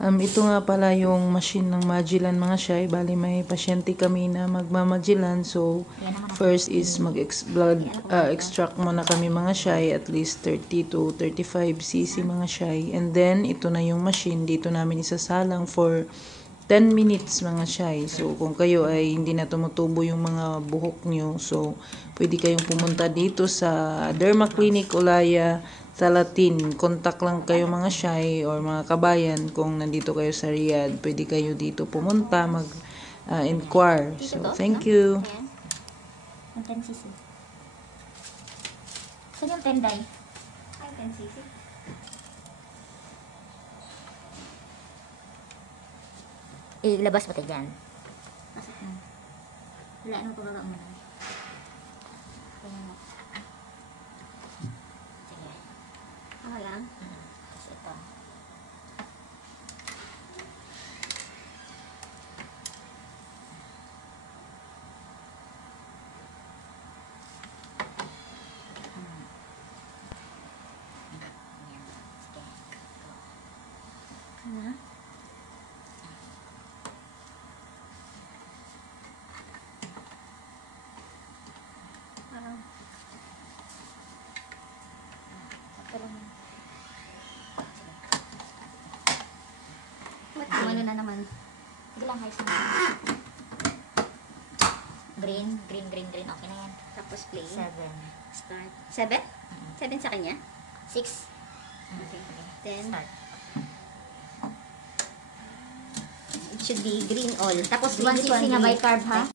Ito nga pala yung machine ng Magellan mga shy. Bali may pasyente kami na magmamagellan. So, first is mag-blood extract muna kami mga shy. At least 30 to 35 cc mga shy. And then, ito na yung machine. Dito namin isasalang for 10 minutes mga shy. So, kung kayo ay hindi na tumutubo yung mga buhok nyo, so, pwede kayong pumunta dito sa Derma Clinic Olaya Salatin. Contact lang kayo mga shy or mga kabayan kung nandito kayo sa Riyadh. Pwede kayo dito pumunta, mag-inquire. So, thank you. Yung 10cc. Saan yung 10 day? Ay, 10cc. Ilabas mo tayo dyan. Pasok na. Wala, ano pababa mo na? Sige. Ako lang? Tapos ito. Ano? Ano na naman? Sige lang, high green. Okay na yan. Tapos plain. 7. Start. 7? 7 sa kanya? 6. Okay. Then, start. It should be green all. Tapos 1cc na bicarb ha?